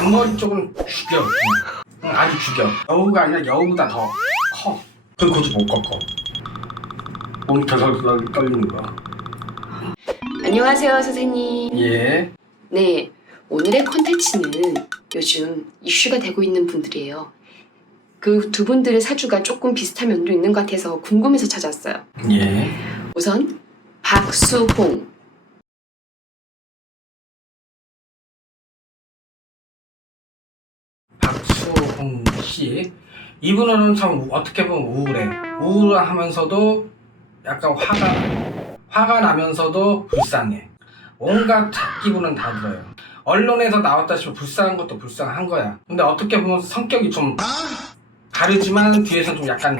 잔머리 쪽은 죽여. 응, 아주 죽여. 여우가 아니라 여우보다 더 커. 그걸 굳이 못 꺾어. 몸이 덜덜덜 떨리는 거야. 안녕하세요, 선생님. 예. 네, 오늘의 콘텐츠는 요즘 이슈가 되고 있는 분들이에요. 그 두 분들의 사주가 조금 비슷한 면도 있는 것 같아서 궁금해서 찾아왔어요. 예. 우선 박수홍. 박수홍 씨. 이분은 참 어떻게 보면 우울해. 우울하면서도 약간 화가 화가 나면서도 불쌍해. 온갖 기분은 다 들어요. 언론에서 나왔다 싶으면 불쌍한 것도 불쌍한 거야. 근데 어떻게 보면 성격이 좀 다르지만 뒤에서 좀 약간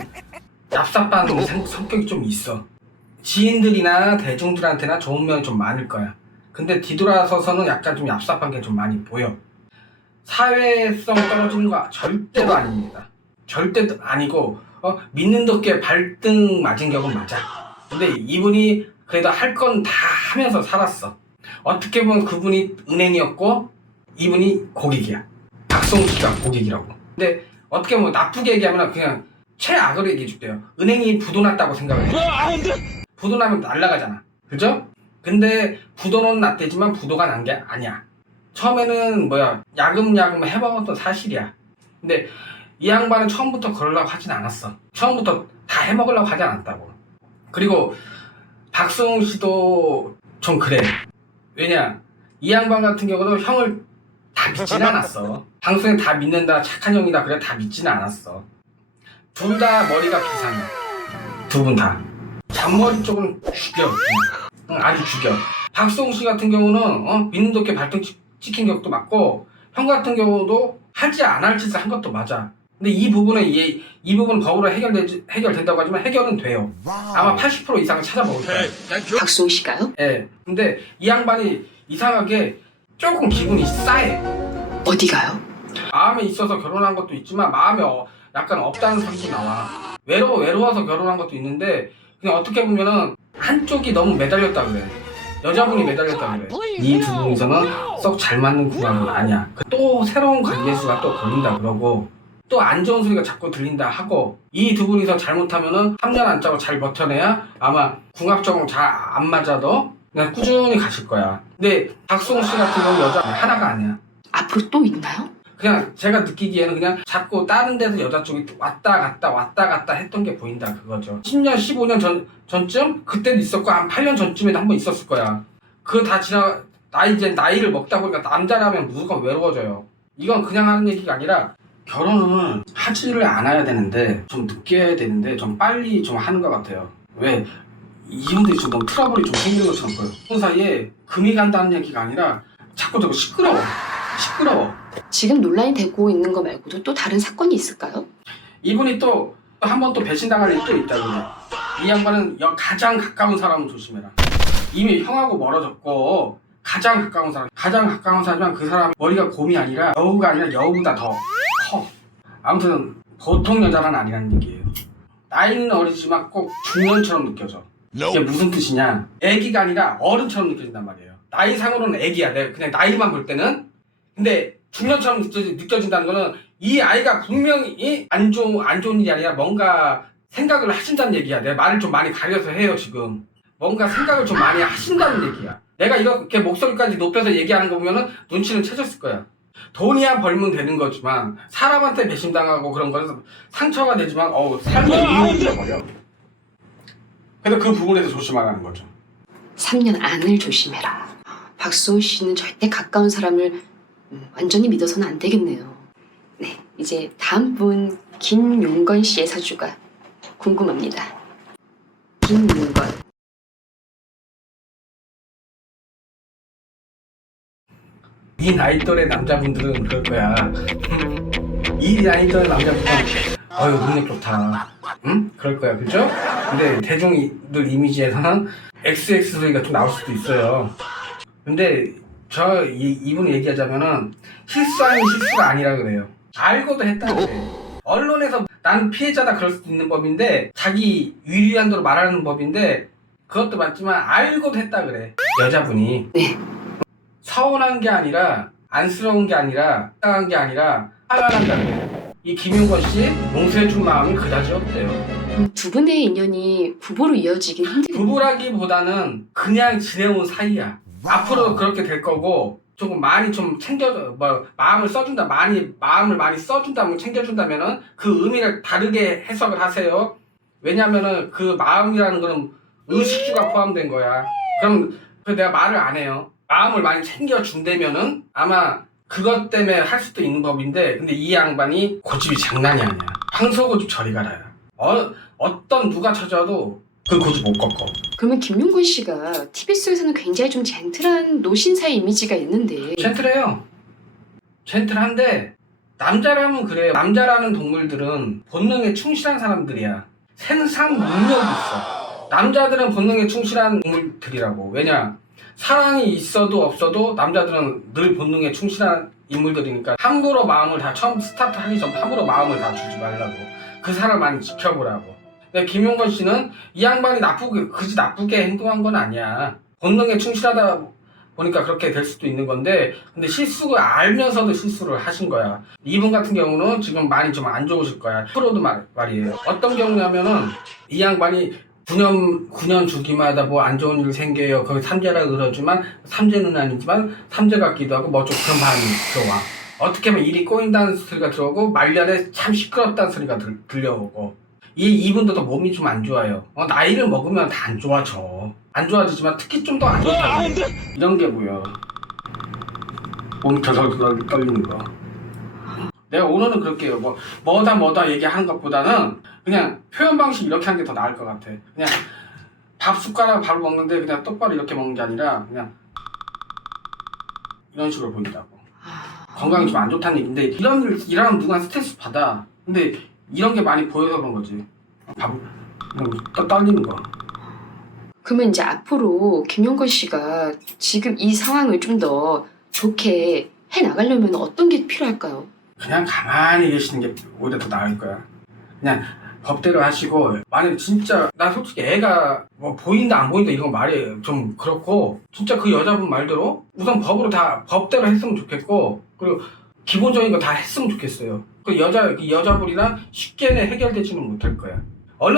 얍삽한 성- 성격이 좀 있어. 지인들이나 대중들한테나 좋은 면이 좀 많을 거야. 근데 뒤돌아서서는 약간 좀 얍삽한 게 좀 많이 보여. 사회성 떨어지는 거 절대로 아닙니다. 절대도 아니고 어, 믿는 덕에 발등 맞은 격은 맞아. 근데 이분이 그래도 할 건 다 하면서 살았어. 어떻게 보면 그분이 은행이었고 이분이 고객이야. 박성우 씨가 고객이라고. 근데 어떻게 보면 나쁘게 얘기하면 그냥 최악으로 얘기해 줄게요. 은행이 부도 났다고 생각을 해. 부도 나면 날라가잖아. 그죠? 근데 부도는 났대지만 부도가 난 게 아니야. 처음에는 뭐야 야금야금 해먹었던 사실이야. 근데 이 양반은 처음부터 그러려고 하진 않았어. 처음부터 다 해먹으려고 하지 않았다고. 그리고 박수홍 씨도 좀 그래. 왜냐 이 양반 같은 경우도 형을 다 믿지는 않았어. 방송에 다 믿는다 착한 형이다 그래 다 믿지는 않았어. 둘 다 머리가 비상해. 두 분 다. 잔머리 쪽은 죽여. 응, 아주 죽여. 박수홍 씨 같은 경우는 어? 믿는 덕에 발등 찍- 찍힌 격도 맞고 형 같은 경우도 하지 안 할 짓을 한 것도 맞아. 근데 이 부분은 이, 이 부분 법으로 해결되지, 해결된다고 하지만 해결은 돼요. 아마 80% 이상은 찾아먹을 거예요. 박수홍 씨가요? 예. 근데 이 양반이 이상하게 조금 기분이 싸해. 어디가요? 마음에 있어서 결혼한 것도 있지만 마음에 어- 약간 없다는 소리도 나와. 외로워 외로워서 결혼한 것도 있는데 그냥 어떻게 보면은 한쪽이 너무 매달렸다 그래. 여자분이 매달렸다 그래. 이두 분이서는 썩잘 맞는 궁합은 아니야. 그또 새로운 관계수가 또 걸린다 그러고 또 안 좋은 소리가 자꾸 들린다 하고 이 두 분이서 잘못하면은 3년 안 짜고 잘 버텨내야 아마 궁합적으로 잘 안 맞아도 그냥 꾸준히 가실 거야. 근데 박수홍 씨 같은 경우 여자 하나가 아니야. 앞으로 또 있나요? 그냥 제가 느끼기에는 그냥 자꾸 다른 데서 여자 쪽이 왔다 갔다 왔다 갔다 했던 게 보인다 그거죠. 10년, 15년 전, 전쯤? 그때도 있었고 한 8년 전쯤에도 한 번 있었을 거야. 그거 다 지나, 나 이제 나이를 먹다 보니까 남자라면 무조건 외로워져요. 이건 그냥 하는 얘기가 아니라 결혼을 하지를 않아야 되는데 좀 늦게 해야 되는데 좀 빨리 좀 하는 것 같아요. 왜? 이분들이 좀 너무 트러블이 좀 생기는 것처럼 보여요. 그 사이에 금이 간다는 얘기가 아니라 자꾸 자꾸 시끄러워. 시끄러워. 지금 논란이 되고 있는 거 말고도 또 다른 사건이 있을까요? 이분이 또 한 번 또 배신당할 일이 또 있다 그래. 이 양반은 여 가장 가까운 사람은 조심해라. 이미 형하고 멀어졌고 가장 가까운 사람, 가장 가까운 사람이면 그 사람 머리가 곰이 아니라 여우가 아니라 여우보다 더 커. 아무튼 보통 여자는 아니라는 얘기예요. 나이는 어리지만 꼭 중년처럼 느껴져. 이게 무슨 뜻이냐? 애기가 아니라 어른처럼 느껴진단 말이에요. 나이상으로는 애기야. 내가 그냥 나이만 볼 때는. 근데 중년처럼 느껴진다는 거는 이 아이가 분명히 안 좋은, 안 좋은 일이 아니라 뭔가 생각을 하신다는 얘기야. 내 말을 좀 많이 가려서 해요, 지금. 뭔가 생각을 좀 많이 하신다는 얘기야. 내가 이렇게 목소리까지 높여서 얘기하는 거 보면은 눈치는 채졌을 거야. 돈이야 벌면 되는 거지만 사람한테 배신당하고 그런 거는 상처가 되지만 어우 삶의 의미를 잃어버려. 그래서 그 부분에서 조심하라는 거죠. 3년 안을 조심해라. 박수홍 씨는 절대 가까운 사람을 음, 완전히 믿어서는 안 되겠네요. 네, 이제 다음 분 김용건 씨의 사주가 궁금합니다. 김용건. 이 나이 또래 남자분들은 그럴 거야. 이 나이 또래 남자분들은 어유 능력 좋다. 응? 그럴 거야, 그죠? 근데 대중들 이미지에서는 XX 소리가 좀 나올 수도 있어요. 근데 저 이, 이분 얘기하자면은 실수하는 실수가 아니라 그래요. 알고도 했다 그래. 언론에서 나는 피해자다 그럴 수도 있는 법인데 자기 유리한도로 말하는 법인데 그것도 맞지만 알고도 했다 그래. 여자분이 네. 서운한 게 아니라 안쓰러운 게 아니라 당한 게 아니라 화가 난다는 거예요. 이 김용건 씨 용서해준 마음이 그다지 없대요. 음, 두 분의 인연이 부부로 이어지긴 힘들겠네요. 부부라기보다는 그냥 지내온 사이야. 앞으로 그렇게 될 거고 조금 많이 좀 챙겨 뭐 마음을 써준다 많이 마음을 많이 써준다면 챙겨준다면은 그 의미를 다르게 해석을 하세요. 왜냐면은 그 마음이라는 거는 의식주가 포함된 거야. 그럼 그 내가 말을 안 해요. 마음을 많이 챙겨준다면은 아마 그것 때문에 할 수도 있는 법인데 근데 이 양반이 고집이 장난이 아니야. 황소고집 저리 가라야. 어, 어떤 누가 찾아도 그 고집 못 꺾어. 그러면 김용건 씨가 TV 속에서는 굉장히 좀 젠틀한 노신사 이미지가 있는데 젠틀해요. 젠틀한데 남자라면 그래요. 남자라는 동물들은 본능에 충실한 사람들이야. 생산 능력이 있어. 남자들은 본능에 충실한 동물들이라고. 왜냐? 사랑이 있어도 없어도 남자들은 늘 본능에 충실한 인물들이니까 함부로 마음을 다 처음 스타트 하기 전 함부로 마음을 다 주지 말라고. 그 사람 많이 지켜보라고. 근데 김용건 씨는 이 양반이 나쁘게 그지 나쁘게 행동한 건 아니야. 본능에 충실하다 보니까 그렇게 될 수도 있는 건데 근데 실수가 알면서도 실수를 하신 거야. 이분 같은 경우는 지금 많이 좀 안 좋으실 거야. 프로도 말, 말이에요. 어떤 경우냐면은 이 양반이 9년 9년 주기마다 뭐 안 좋은 일 생겨요. 거기 삼재라 그러지만 삼재는 아니지만 삼재 같기도 하고 뭐 좀 그런 바람이 들어와. 어떻게 보면 일이 꼬인다는 소리가 들어오고 말년에 참 시끄럽다는 소리가 들, 들려오고 이 이분도 더 몸이 좀 안 좋아요. 어, 나이를 먹으면 다 안 좋아져. 안 좋아지지만 특히 좀 더 안 좋다. 이런 게 보여. 몸이 덜덜덜 떨리는 거. 내가 오늘은 그럴게요. 뭐 뭐다 뭐다 얘기하는 것보다는 그냥 표현 방식 이렇게 하는 게 더 나을 것 같아. 그냥 밥 숟가락 밥을 먹는데 그냥 똑바로 이렇게 먹는 게 아니라 그냥 이런 식으로 보인다고. 아, 건강이 좀 안 좋다는 얘기인데 이런 일 일하면 누가 스트레스 받아. 근데 이런 게 많이 보여서 그런 거지. 밥 그냥 떠 떨리는 거. 그러면 이제 앞으로 김용건 씨가 지금 이 상황을 좀 더 좋게 해 나가려면 어떤 게 필요할까요? 그냥 가만히 계시는 게 오히려 더 나을 거야. 그냥 법대로 하시고 만약 진짜 나 솔직히 애가 뭐 보인다 안 보인다 이런 거 말이 좀 그렇고 진짜 그 여자분 말대로 우선 법으로 다 법대로 했으면 좋겠고 그리고 기본적인 거 다 했으면 좋겠어요. 그 여자 그 여자분이랑 쉽게는 해결되지는 못할 거야.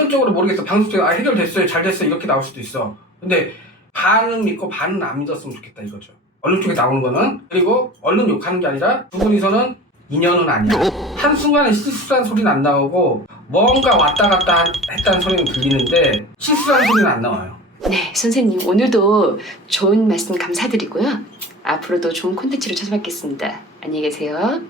쪽으로 모르겠어. 방송 쪽에 아 해결됐어요, 잘 됐어요 이렇게 나올 수도 있어. 근데 반은 믿고 반은 안 믿었으면 좋겠다 이거죠. 언론 쪽에 나오는 거는 그리고 언론 욕하는 게 아니라 두 분이서는 인연은 아니야. 한순간에 실수한 소리는 안 나오고 뭔가 왔다 갔다 했다는 소리는 들리는데 실수한 소리는 안 나와요. 네, 선생님 오늘도 좋은 말씀 감사드리고요. 앞으로도 좋은 콘텐츠로 찾아뵙겠습니다. 안녕히 계세요.